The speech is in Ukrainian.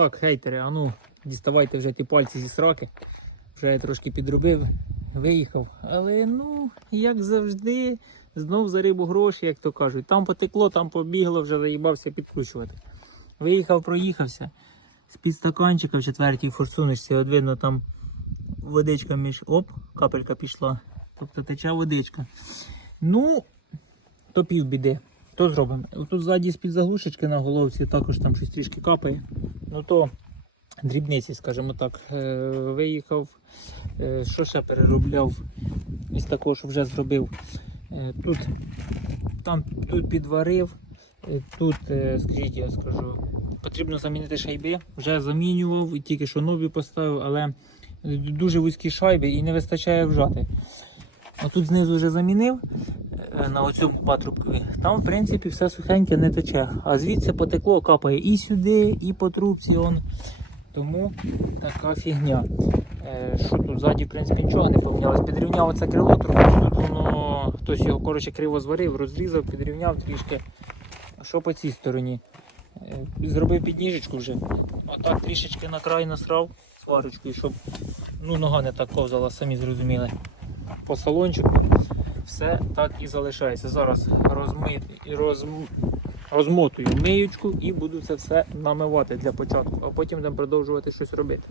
Так, хейтери, а ну, діставайте вже ті пальці зі сраки. Вже я трошки підробив, виїхав. Але ну, як завжди, знов за рибу гроші, як то кажуть. Там потекло, там побігло, вже заїбався підкручувати. Виїхав, проїхався. З-під стаканчика в четвертій форсуночці, от видно там водичка між. Оп, капелька пішла. Тобто тече водичка. Ну, то пів біди. То зробимо. Тут ззаді з-під заглушечки на головці також там щось трішки капає. Ну то дрібниці, скажімо так. Е, Виїхав. Е, Що ще переробляв? Із такого, що вже зробив. Е, Тут, там, тут підварив. Тут, скажіть, я скажу, потрібно замінити шайби. Вже замінював, і тільки що нові поставив, але дуже вузькі шайби і не вистачає вжати. Отут знизу вже замінив на оцьому патрубкові. Там, в принципі, все сухеньке не тече. А звідси потекло, капає і сюди, і по трубці. Он. Тому така фігня. Е, Що тут ззаді, в принципі, нічого не помінялось. Підрівняв оце крило трохи. Тут воно хтось його коротше криво зварив, розрізав, підрівняв трішки. А що по цій стороні? Е, Зробив підніжечку вже. Отак трішечки на край насрав сварочкою, щоб ну, нога не так ковзала, самі зрозуміли. По салончику все так і залишається. Зараз розмити і роз... розмотую миючку і буду це все намивати для початку, а потім будемо продовжувати щось робити.